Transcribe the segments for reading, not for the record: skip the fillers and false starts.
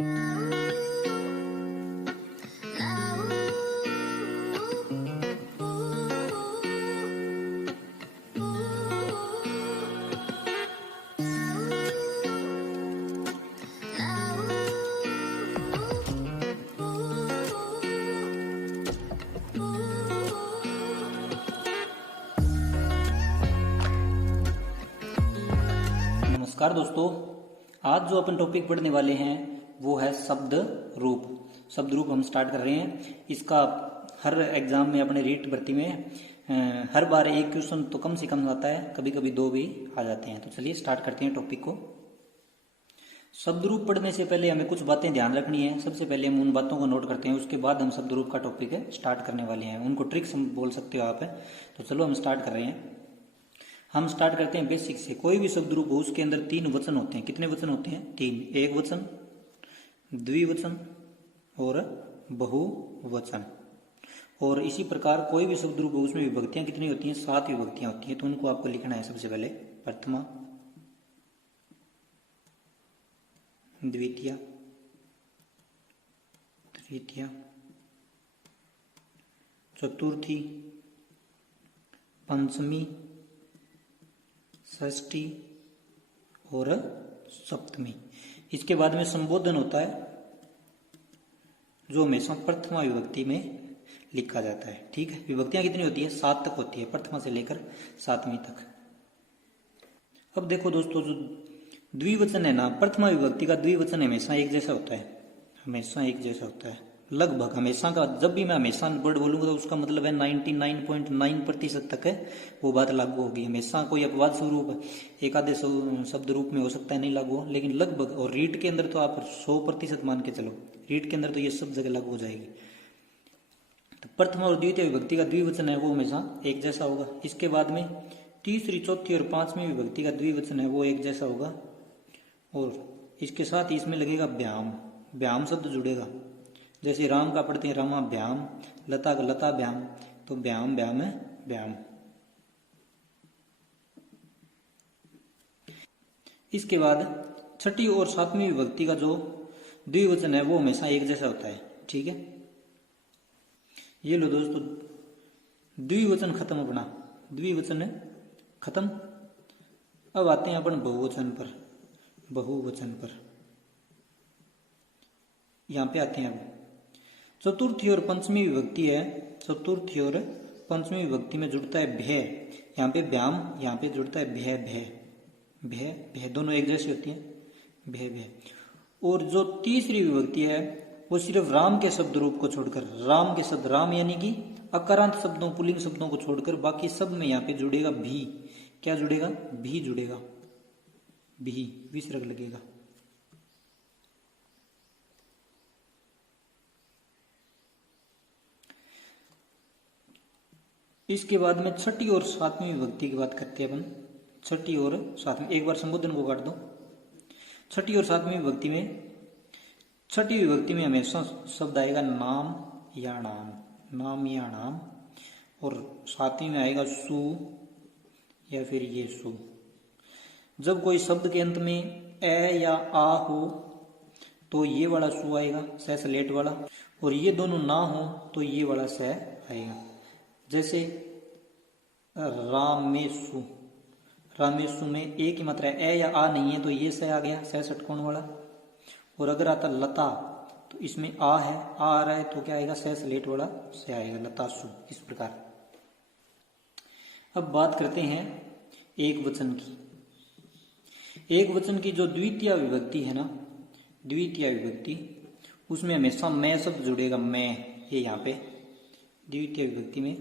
नमस्कार दोस्तों, आज जो अपन टॉपिक पढ़ने वाले हैं वो है शब्द रूप। शब्द रूप हम स्टार्ट कर रहे हैं। इसका हर एग्जाम में अपने रीट भर्ती में हर बार एक क्वेश्चन तो कम से कम आता है, कभी कभी दो भी आ जाते हैं। तो चलिए स्टार्ट करते हैं टॉपिक को। शब्द रूप पढ़ने से पहले हमें कुछ बातें ध्यान रखनी है। सबसे पहले हम उन बातों को नोट करते हैं, उसके बाद हम शब्द रूप का टॉपिक स्टार्ट करने वाले हैं। उनको ट्रिक्स हम बोल सकते हो आप। तो चलो हम स्टार्ट कर रहे हैं। हम स्टार्ट करते हैं बेसिक से। कोई भी शब्द रूप हो उसके अंदर तीन वचन होते हैं। कितने वचन होते हैं? तीन। एक वचन, द्विवचन और बहुवचन। और इसी प्रकार कोई भी शब्द रूप हो उसमें विभक्तियां कितनी होती हैं? 7 विभक्तियां होती हैं। तो उनको आपको लिखना है। सबसे पहले प्रथमा, द्वितीया, तृतीया, चतुर्थी, पंचमी, षष्ठी और सप्तमी। इसके बाद में संबोधन होता है जो हमेशा प्रथमा विभक्ति में लिखा जाता है। ठीक है। विभक्तियां कितनी होती है? 7 तक होती है, प्रथमा से लेकर 7वीं तक। अब देखो दोस्तों, जो द्विवचन है ना, प्रथमा विभक्ति का द्विवचन हमेशा एक जैसा होता है। हमेशा एक जैसा होता है, लगभग हमेशा का। जब भी मैं हमेशा वर्ड बोलूंगा तो उसका मतलब है 99.9% तक है वो बात लागू होगी। हमेशा कोई अपवाद स्वरूप एक आधे शब्द रूप में हो सकता है नहीं लागू हो, लेकिन लगभग। और रीट के अंदर तो आप 100% मान के चलो, रीट के अंदर तो ये सब जगह लागू हो जाएगी। तो प्रथम और द्वितीय विभक्ति का द्विवचन है वो हमेशा एक जैसा होगा। इसके बाद में तीसरी, चौथी और 5वीं विभक्ति का द्विवचन है वो एक जैसा होगा। और इसके साथ ही इसमें लगेगा व्याम। व्याम शब्द जुड़ेगा। जैसे राम का पढ़ते हैं रामाभ्याम, लता का लताभ्याम, तो व्याम व्याम है व्याम। इसके बाद छठी और 7वीं विभक्ति का जो द्विवचन है वो हमेशा एक जैसा होता है। ठीक है। ये लो दोस्तों, द्विवचन खत्म अपना। द्विवचन खत्म। अब आते हैं अपन बहुवचन पर। बहुवचन पर यहां पे आते हैं। अब चतुर्थी और पंचमी विभक्ति है। चतुर्थी और पंचमी विभक्ति में जुड़ता है भय। यहाँ पे व्याम, यहाँ पे जुड़ता है भय। भय भय भय दोनों एक जैसी होती है। भय भय। और जो तीसरी विभक्ति है वो सिर्फ राम के शब्द रूप को छोड़कर, राम के शब्द, राम यानी कि अकारांत शब्दों, पुल्लिंग शब्दों को छोड़कर बाकी सब में यहाँ पे जुड़ेगा भी। क्या जुड़ेगा? भी जुड़ेगा। भी, विसर्ग लगेगा। इसके बाद में छठी और 7वीं विभक्ति की बात करते हैं अपन। छठी और 7वीं, एक बार संबोधन को काट दो। छठी और 7वीं विभक्ति में, छठी विभक्ति में हमेशा शब्द आएगा नाम या नाम, नाम या नाम। और 7वीं में आएगा सु या फिर ये सु। जब कोई शब्द के अंत में ए या आ हो तो ये वाला सु आएगा, स लेट वाला। और ये दोनों ना हो तो ये वाला स आएगा। जैसे रामेशु, रामेशु में एक ही मात्रा है, ए या आ नहीं है तो ये स आ गया, स षटकोण वाला। और अगर आता लता तो इसमें आ है, आ रहा है तो क्या आएगा? स लेट वाला स आएगा, लतासु। इस प्रकार। अब बात करते हैं एक वचन की। एक वचन की जो द्वितीय विभक्ति है ना, द्वितीय विभक्ति, उसमें हमेशा मैं शब्द जुड़ेगा। मैं, ये यहाँ पे द्वितीय विभक्ति में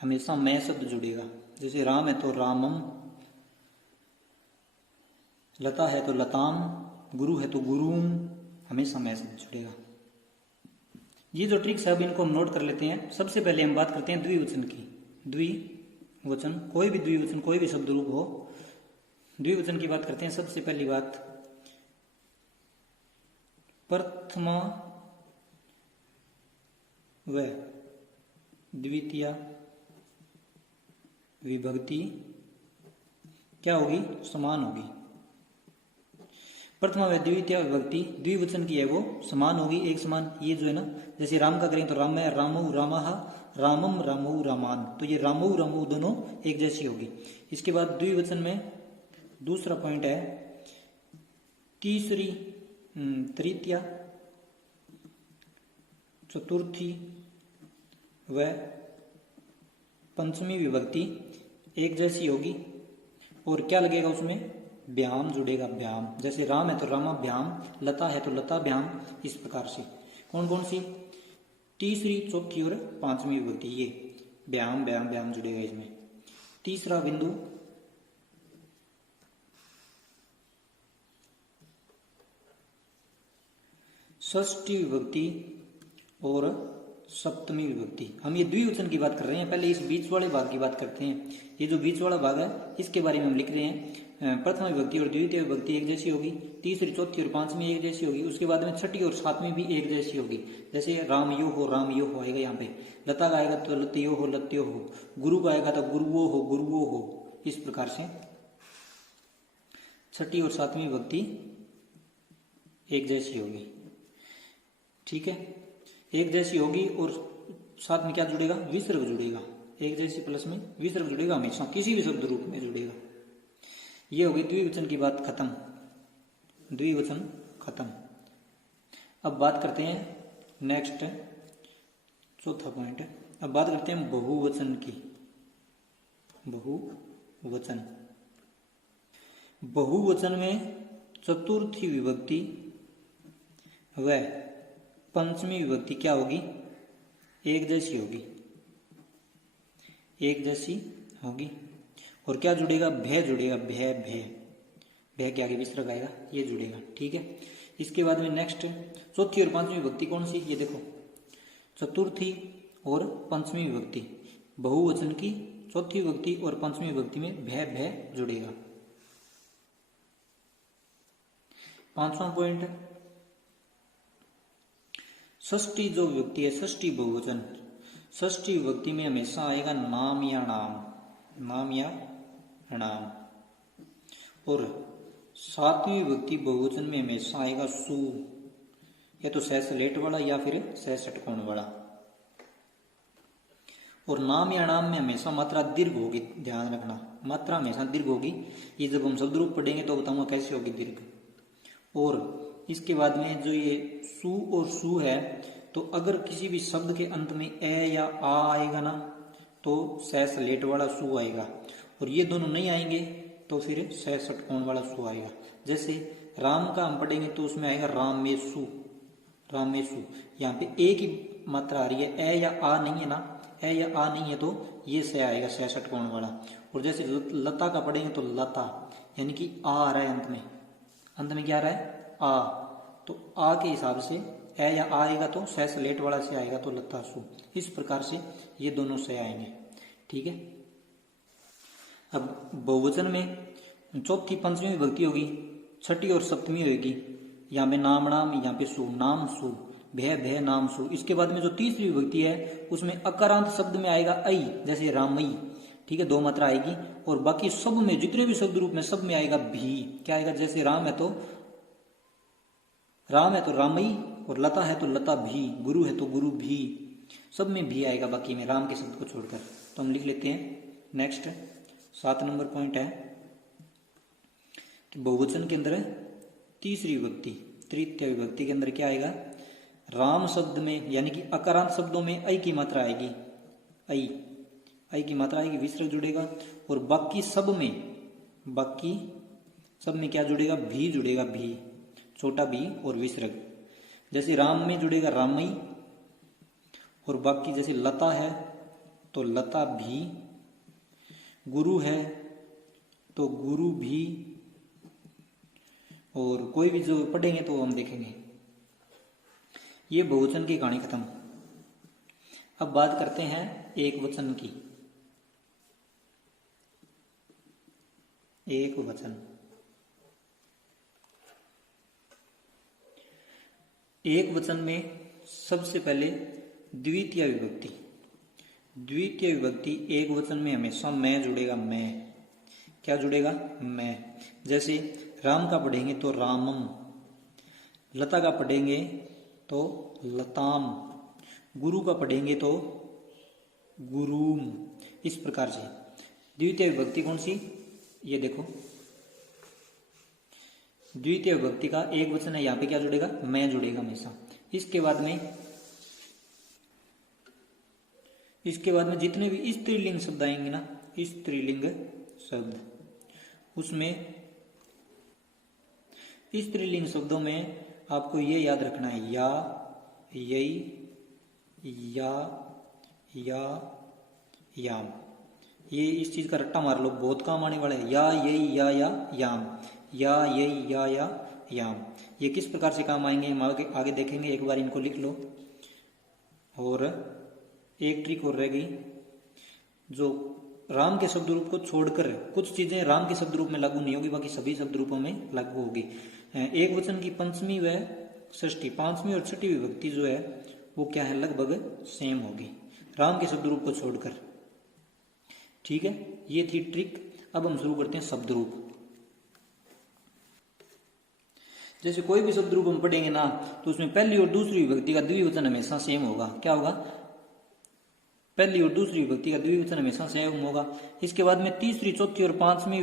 हमेशा मैं शब्द जुड़ेगा। जैसे राम है तो रामम, लता है तो लताम, गुरु है तो गुरुम, हमेशा मैं शब्द जुड़ेगा। ये जो ट्रिक्स है अब इनको हम नोट कर लेते हैं। सबसे पहले हम बात करते हैं द्विवचन की। द्विवचन, कोई भी द्विवचन, कोई भी शब्द रूप हो, द्विवचन की बात करते हैं। सबसे पहली बात, प्रथमा व द्वितीय विभक्ति क्या होगी? समान होगी। प्रथमा व द्वितीय विभक्ति द्विवचन की है वो समान होगी, एक समान। ये जो है ना, जैसे राम का करें तो राम है, रामौ रामः, रामम रामौ रामान, तो ये रामौ रामौ दोनों एक जैसी होगी। इसके बाद द्विवचन में दूसरा पॉइंट है तीसरी, तृतीया, चतुर्थी व पंचमी विभक्ति एक जैसी होगी। और क्या लगेगा उसमें, व्याम जुड़ेगा, व्याम। जैसे राम है तो रामाभ्याम, लता है तो लताभ्याम, इस प्रकार से। कौन कौन सी, तीसरी, चौथी और पांचवी विभक्ति, ये व्याम व्याम व्याम जुड़ेगा इसमें। तीसरा बिंदु, षष्ठी विभक्ति और सप्तमी विभक्ति। हम ये द्विवचन की बात कर रहे हैं, पहले इस बीच वाले भाग की बात करते हैं। ये जो बीच वाला भाग है इसके बारे में हम लिख रहे हैं। प्रथम विभक्ति और द्वितीय विभक्ति एक जैसी होगी, तीसरी, चौथी और पांचवी एक जैसी होगी। उसके बाद में छठी और सातवीं भी एक जैसी होगी। जैसे राम यो हो आएगा यहाँ पे, लता का आएगा तो लत्यो हो, गुरु का आएगा तो गुरुओ हो, इस प्रकार से छठी और सातवीं विभक्ति एक जैसी होगी। ठीक है, एक जैसी होगी। और साथ में क्या जुड़ेगा, विसर्ग जुड़ेगा, एक जैसी प्लस में विसर्ग जुड़ेगा, हमेशा किसी भी शब्द रूप में जुड़ेगा। ये हो गई द्विवचन की बात खत्म, द्विवचन खत्म। अब बात करते हैं नेक्स्ट, चौथा पॉइंट है, अब बात करते हैं बहुवचन की। बहुवचन, बहुवचन में चतुर्थी विभक्ति व पंचमी विभक्ति क्या होगी, एक जैसी होगी, एक जैसी होगी। और क्या जुड़ेगा, भय जुड़ेगा, भय भय भय के आगे विसर्ग आएगा, ये जुड़ेगा। ठीक है, इसके बाद में नेक्स्ट चौथी और पांचवी विभक्ति कौन सी, ये देखो, चतुर्थी और पंचमी विभक्ति, बहुवचन की चौथी विभक्ति और पंचमी विभक्ति में भय भय जुड़ेगा। पांचवा पॉइंट, षष्ठी जो विभक्ति है, षष्ठी बहुवचन, षष्ठी विभक्ति में हमेशा आएगा नाम या नाम, नाम या नाम। और सातवीं विभक्ति बहुवचन में हमेशा आएगा सु, या तो सह सलेट वाला या फिर सह षटकोण वाला। और नाम या नाम में हमेशा मात्रा दीर्घ होगी, ध्यान रखना, मात्रा हमेशा दीर्घ होगी। ये जब हम शब्द रूप पढ़ेंगे तो बताऊंगा कैसे होगी दीर्घ। और इसके बाद में जो ये सु और सु है, तो अगर किसी भी शब्द के अंत में ए या आ आएगा ना, तो सह सलेट वाला सु आएगा। और ये दोनों नहीं आएंगे तो फिर सह षटकोण वाला सु आएगा। जैसे राम का हम पढ़ेंगे तो उसमें आएगा रामेशु, रामेशु। यहाँ पे ए की मात्रा आ रही है, ए या आ नहीं है ना, ए या आ नहीं है तो ये सह आएगा, सह षटकोण वाला। और जैसे लता का पढ़ेंगे तो लता, यानी कि आ रहा है अंत में, अंत में क्या आ रहा है, आ। तो आ के हिसाब से ए या आ आएगा तो सह सलेट वाला से आएगा तो लता सु, इस प्रकार से ये दोनों से आएंगे। ठीक है, अब बहुवचन में चौथी पंचमी विभक्ति होगी, छठी और सप्तमी होगी। यहाँ पे नाम नाम, यहाँ पे सु, नाम सु, भय भय नाम सु। इसके बाद में जो तीसरी विभक्ति है उसमें अकारांत शब्द में आएगा ऐ, जैसे रामई। ठीक है, दो मात्रा आएगी। और बाकी सब में, जितने भी शब्द रूप में, सब में आएगा भी। क्या आएगा, जैसे राम है तो रामई, और लता है तो लता भी, गुरु है तो गुरु भी, सब में भी आएगा बाकी में, राम के शब्द को छोड़कर। तो हम लिख लेते हैं नेक्स्ट 7 नंबर पॉइंट है कि बहुवचन के अंदर तीसरी विभक्ति, तृतीय विभक्ति के अंदर क्या आएगा, राम शब्द में, यानी कि अकारांत शब्दों में ऐ की मात्रा आएगी, ऐ की मात्रा आएगी, विसर्ग जुड़ेगा। और बाकी सब में क्या जुड़ेगा, भी जुड़ेगा, भी, छोटा भी और विसर्ग। जैसे राम में जुड़ेगा रामई, और बाकी जैसे लता है तो लता भी, गुरु है तो गुरु भी, और कोई भी जो पढ़ेंगे तो हम देखेंगे। ये बहुवचन की कहानी खत्म। अब बात करते हैं एक वचन की। एक वचन, एक वचन में सबसे पहले द्वितीय विभक्ति। द्वितीय विभक्ति एक वचन में हमेशा मैं जुड़ेगा, मैं। क्या जुड़ेगा, मैं। जैसे राम का पढ़ेंगे तो रामम, लता का पढ़ेंगे तो लताम, गुरु का पढ़ेंगे तो गुरुम। इस प्रकार से द्वितीय विभक्ति कौन सी, ये देखो द्वितीय विभक्ति का एक वचन है, यहां पे क्या जुड़ेगा, मैं जुड़ेगा हमेशा। इसके बाद में जितने भी स्त्रीलिंग शब्द आएंगे ना, स्त्रीलिंग शब्द, उसमें स्त्रीलिंग शब्दों में आपको ये याद रखना है, या, यई, या, याम। ये इस चीज का रट्टा मार लो, बहुत काम आने वाला है। या, यई, या, याम, या, यई, या, याम। ये किस प्रकार से काम आएंगे हम आगे देखेंगे। एक बार इनको लिख लो। और एक ट्रिक और रह गई, जो राम के शब्द रूप को छोड़कर कुछ चीजें राम के शब्द रूप में लागू नहीं होगी, बाकी सभी शब्द रूपों में लागू होगी। एक वचन की पंचमी व षष्ठी, पांचवी और छठी विभक्ति जो है वो क्या है, लगभग सेम होगी राम के शब्द रूप को छोड़कर। ठीक है, ये थी ट्रिक। अब हम शुरू करते हैं शब्द रूप। जैसे कोई भी शब्द रूप हम पढ़ेंगे ना, तो उसमें पहली और दूसरी विभक्ति का द्विवचन हमेशा सेम होगा। क्या होगा, पहली और दूसरी विभक्ति का द्विवचन हमेशा सेम होगा। इसके बाद में तीसरी, चौथी और पांचवी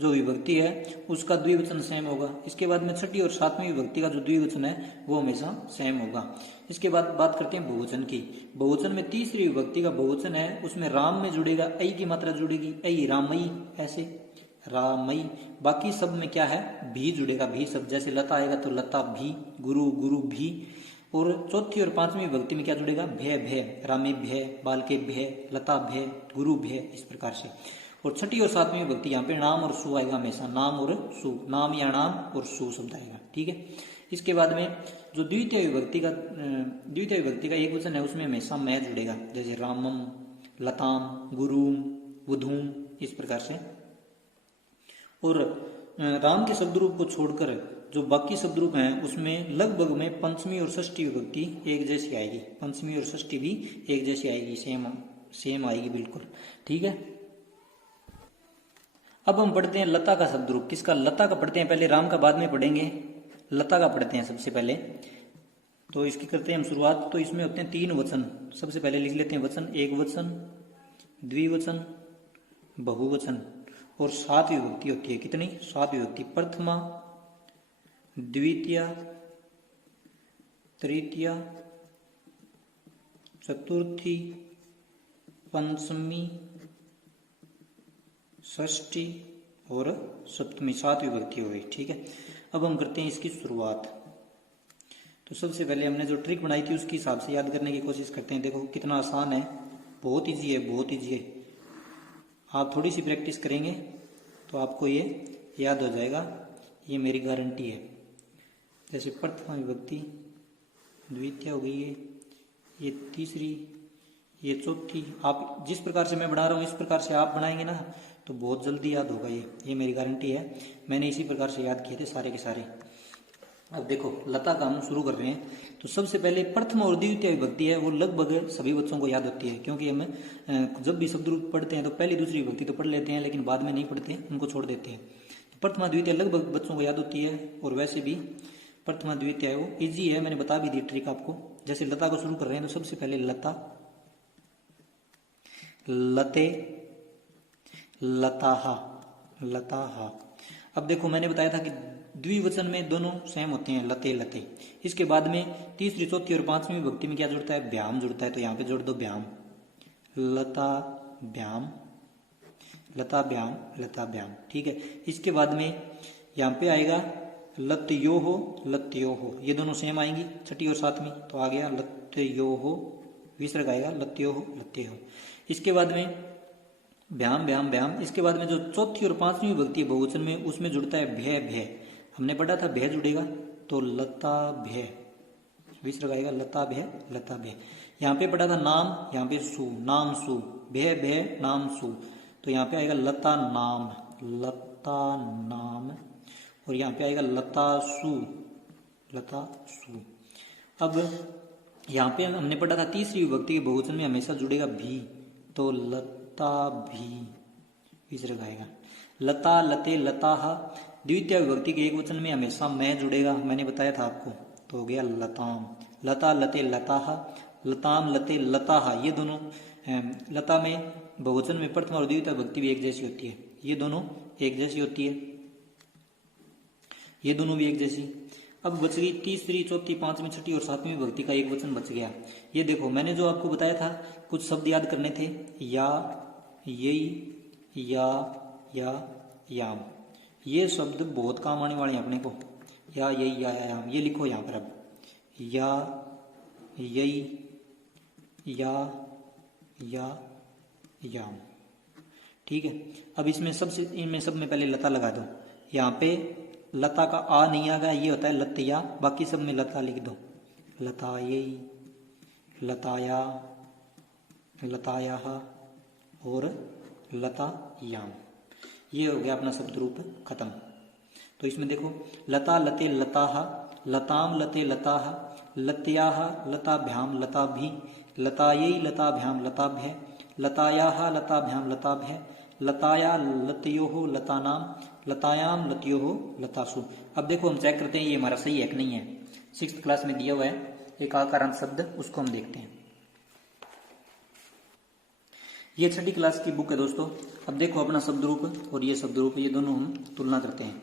जो विभक्ति है उसका द्विवचन सेम होगा। इसके बाद में छठी और सातवीं विभक्ति का जो द्विवचन है वो हमेशा सेम होगा। इसके बाद बात करते हैं बहुवचन की। बहुवचन में तीसरी विभक्ति का बहुवचन है, उसमें राम में जुड़ेगा, ऐ की मात्रा जुड़ेगी, ऐ रामई, ऐसे रामई। बाकी सब में क्या है, भी जुड़ेगा, भी शब्द। जैसे लता आएगा तो लता भी, गुरु गुरु भी। और चौथी और पांचवी विभक्ति में क्या जुड़ेगा, भय भय, रामे भय, बाल के भय, लता भय, गुरु भय, इस प्रकार से। और छठी और सातवीं विभक्ति यहाँ पे नाम और सु आएगा हमेशा, नाम और सु, नाम या नाम और सु शब्द आएगा। ठीक है, इसके बाद में जो द्वितीय विभक्ति का एक वचन है उसमें हमेशा मैं जुड़ेगा, जैसे रामम, लताम, गुरुम, बुधूम, इस प्रकार से। और राम के शब्द रूप को छोड़कर जो बाकी शब्द रूप हैं उसमें लगभग में पंचमी और षष्ठी विभक्ति एक जैसी आएगी, पंचमी और षष्ठी भी एक जैसी आएगी, सेम आएगी बिल्कुल। ठीक है, अब हम पढ़ते हैं लता का शब्द रूप। किसका, लता का पढ़ते हैं। पहले राम का बाद में पढ़ेंगे, लता का पढ़ते हैं सबसे पहले। तो इसकी करते हैं हम शुरुआत। तो इसमें होते हैं तीन वचन। सबसे पहले लिख लेते हैं वचन, एक वचन, द्विवचन, बहुवचन। और सात विभक्ति होती है। कितनी, सात विभक्ति। प्रथमा, द्वितीया, तृतीया, चतुर्थी, पंचमी, षष्ठी और सप्तमी, सात विभक्ति हो गई। ठीक है, अब हम करते हैं इसकी शुरुआत। तो सबसे पहले हमने जो ट्रिक बनाई थी उसके हिसाब से याद करने की कोशिश करते हैं। देखो कितना आसान है, बहुत इजी है, बहुत इजी है। आप थोड़ी सी प्रैक्टिस करेंगे तो आपको ये याद हो जाएगा, ये मेरी गारंटी है। जैसे प्रथमा विभक्ति, द्वितीय हो गई है, ये तीसरी, ये चौथी। आप जिस प्रकार से मैं बना रहा हूँ इस प्रकार से आप बनाएंगे ना तो बहुत जल्दी याद होगा। ये मेरी गारंटी है, मैंने इसी प्रकार से याद किए थे सारे के सारे। अब देखो लता का हम शुरू कर रहे हैं। तो सबसे पहले प्रथम और द्वितीय विभक्ति है वो लगभग सभी बच्चों को याद होती है, क्योंकि हम जब भी शब्द रूप पढ़ते हैं तो पहली दूसरी विभक्ति तो पढ़ लेते हैं, लेकिन बाद में नहीं पढ़ते, उनको छोड़ देते हैं। प्रथमा द्वितीय लगभग बच्चों को याद होती है। और वैसे भी प्रथमा द्वितीय है वो इजी है, मैंने बता भी दी ट्रिक आपको। जैसे लता को शुरू कर रहे हैं तो सबसे पहले लता, लते, लताहा, लताहा। अब देखो मैंने बताया था कि द्विवचन में दोनों सेम होते हैं, लते लते। इसके बाद में तीसरी, चौथी और पांचवी विभक्ति में क्या जुड़ता है, ब्याम जुड़ता है। तो यहाँ पे जोड़ दो ब्याम, लता ब्याम, लता ब्याम, लता ब्याम। ठीक है, इसके बाद में यहाँ पे आएगा लत्यो हो, लत्यो हो। ये दोनों सेम आएंगी, छठी और सातवीं। तो आ गया लत्यो हो, विसर्ग आएगा, लत्यो हो, लत्यो हो। इसके बाद में ब्याम ब्याम ब्याम। इसके बाद में जो चौथी और पांचवी विभक्ति है बहुवचन में उसमें जुड़ता है भय भय। हमने पढ़ा था भय जुड़ेगा, तो लता भय, विसर्ग आएगा, लता भय, लता भय। यहाँ पे पढ़ा था नाम, यहाँ पे सु, नाम सु, भय भय नाम सु। तो यहाँ पे आएगा लता नाम, लता नाम। और यहाँ पे आएगा लता सु, लता सु। अब यहाँ पे हमने पढ़ा था तीसरी विभक्ति के बहुवचन में हमेशा जुड़ेगा भी, तो लता भी, विसर्ग आएगा। लता, लते, लताहा। द्वितीय विभक्ति के एक वचन में हमेशा मैं जुड़ेगा, मैंने बताया था आपको, तो हो गया लताम। लता लते लताह, लताम लते लताह, ये दोनों लता में बहुवचन में प्रथम और द्वितीय विभक्ति भी एक जैसी होती है, ये दोनों एक जैसी होती है, ये दोनों भी एक जैसी। अब बच गई तीसरी, चौथी, पांचवी, छठी और सातवीं विभक्ति का एक वचन बच गया। ये देखो मैंने जो आपको बताया था कुछ शब्द याद करने थे, या, यही, या, याम, ये शब्द बहुत काम आने वाले हैं अपने को। या, यही, याम, ये लिखो यहाँ पर। अब या, यही, या, याम, ठीक है। अब इसमें इनमें सब में पहले लता लगा दो। यहाँ पे लता का आ नहीं आ गया, ये होता है लतिया, बाकी सब में लता लिख दो। लतायई, लताया, लताया और लतायाम, ये हो गया अपना शब्द रूप खत्म। तो इसमें देखो लता लते लताह, लताम लते लताह, लत्याह लताभ्याम लताभि, लतायई लताभ्याम लताभ्य, लतायाह लताभ्याम लताभ्य, लताया लतयोः लतानाम, लतायाम लतयोः लतासु। अब देखो हम चेक करते हैं ये हमारा सही है कि नहीं है। 6th क्लास में दिया हुआ है एक आकारांत शब्द, उसको हम देखते हैं। ये 6ठी क्लास की बुक है दोस्तों। अब देखो अपना शब्द रूप और ये शब्द रूप, ये दोनों हम तुलना करते हैं।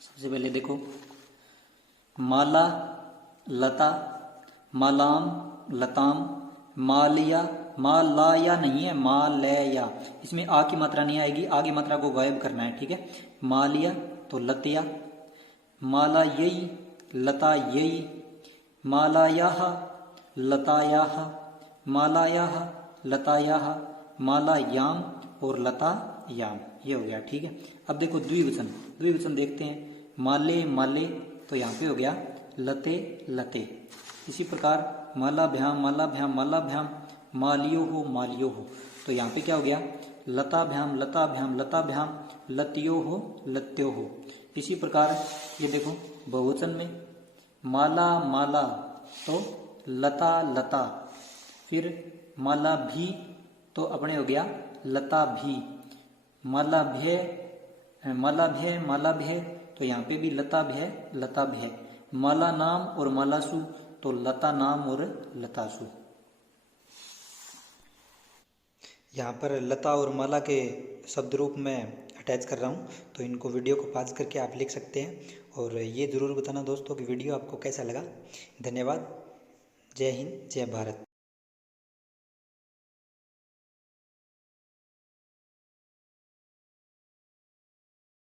सबसे पहले देखो माला लता, मालाम लताम, मालिया, मालाया नहीं है, मालया, इसमें आ की मात्रा नहीं आएगी, आगे मात्रा को गायब करना है, ठीक है। मालिया तो लतिया, माला यही, लता यही, मालायाह लतायाह, मालायाह लतायाह, मालायाम और लतायाम, ये हो गया, ठीक है। अब देखो द्विवचन, द्विवचन देखते हैं। माले माले, तो यहाँ पे हो गया लते लते। इसी प्रकार मालाभ्याम मालाभ्याम मालाभ्याम, मालियो हो, तो यहाँ पे क्या हो गया लताभ्याम लताभ्याम लताभ्याम, लतियो हो। इसी प्रकार ये देखो बहुवचन में माला माला, तो लता लता, फिर माला भी, तो अपने हो गया लता भी, माला भय, तो यहाँ पे भी लता भय, माला नाम और मालासु, तो लता नाम और लतासु। यहाँ पर लता और माला के शब्द रूप में अटैच कर रहा हूँ, तो इनको वीडियो को पॉज करके आप लिख सकते हैं। और ये ज़रूर बताना दोस्तों कि वीडियो आपको कैसा लगा। धन्यवाद। जय हिंद, जय भारत।